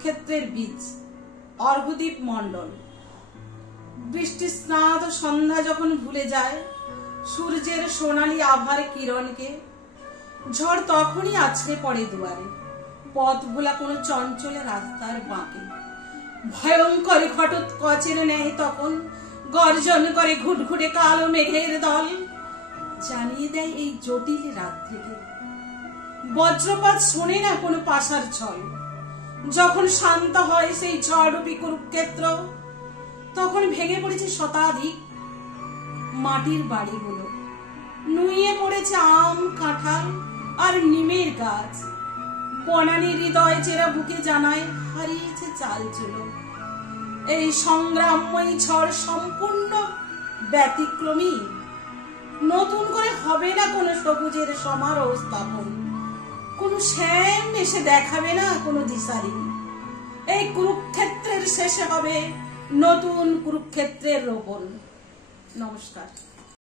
কুরুক্ষেত্রের বীজ। অর্ঘ্যদীপ মণ্ডল। বৃষ্টি স্নাত সন্ধ্যা যখন ভুলে যায় সূর্যের সোনালী আভার কিরণকে, ঝড় তখনই আছড়ে পড়ে দুয়ারে, পথ ভোলা কোনো চঞ্চল রাস্তার বাঁকে। ভয়ঙ্কর ঘটোৎকচের ন্যায় তখন গর্জন করে ঘুটঘুটে কালো মেঘের দল, জানিয়ে দেয় এই জটিল রাত্রিকে। বজ্রপাত শোনে না কোনো পাশার ছল। যখন শান্ত হয় সেই ঝড়রূপী কুরুক্ষেত্র, তখন ভেঙে পড়েছে শতাধিক মাটির বাড়িগুলো, নুয়ে পড়েছে আম, কাঁঠাল আর নিমের গাছ। বনানী হৃদয় চেরা বুকে জানায় হারিয়েছে চাল চুলো। এই সংগ্রামময়ী ঝড় সম্পূর্ণ ব্যতিক্রমী। নতুন করে হবে না কোনো সবুজের সমারোহ স্থাপন, কোনো শ্যাম এসে দেখাবে না কোনো দিশারি। এই কুরুক্ষেত্রের শেষে হবে নতুন কুরুক্ষেত্রের রোপণ। নমস্কার।